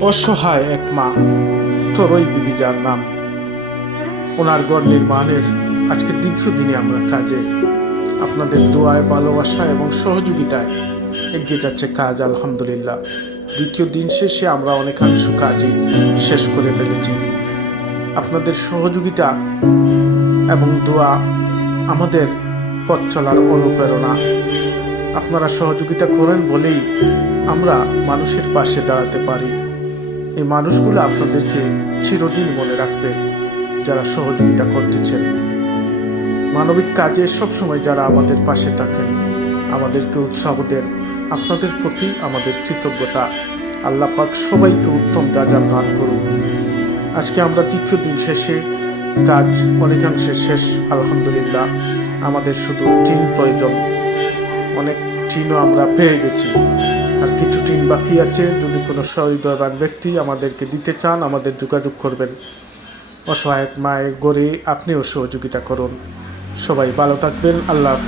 অসহায় এক মা, চড়ই বিবি যার নাম, ওনার ঘর নির্মাণের আজকে দ্বিতীয় দিনে আমরা কাজে আপনাদের দোয়ায়, ভালোবাসা এবং সহযোগিতায় এগিয়ে যাচ্ছে কাজ। আলহামদুলিল্লাহ, দ্বিতীয় দিন শেষে আমরা অনেকাংশ কাজই শেষ করে ফেলেছি। আপনাদের সহযোগিতা এবং দোয়া আমাদের পথ চলার অনুপ্রেরণা। আপনারা সহযোগিতা করেন বলেই আমরা মানুষের পাশে দাঁড়াতে পারি। এই মানুষগুলো আপনাদেরকে চিরদিন মনে রাখবে, যারা সহযোগিতা করতেছেন। মানবিক কাজে সবসময় যারা আমাদের পাশে থাকেন, আমাদেরকে উৎসাহ দেন, আপনাদের প্রতি আমাদের কৃতজ্ঞতা। আল্লাহ পাক সবাইকে উত্তম রাজা দান করুন। আজকে আমরা তৃতীয় দিন শেষে কাজ অনেকাংশে শেষ আলহামদুলিল্লাহ। আমাদের শুধু টিন প্রয়োজন, অনেক টিনও আমরা পেয়ে গেছি, আর কিছু টিন বাকি আছে। যদি কোনো সহৃদয়বান ব্যক্তি আমাদেরকে দিতে চান, আমাদের যোগাযোগ করবেন। অসহায় মায়ের গড়ে আপনিও সহযোগিতা করুন। সবাই ভালো থাকবেন। আল্লাহ হাফেজ।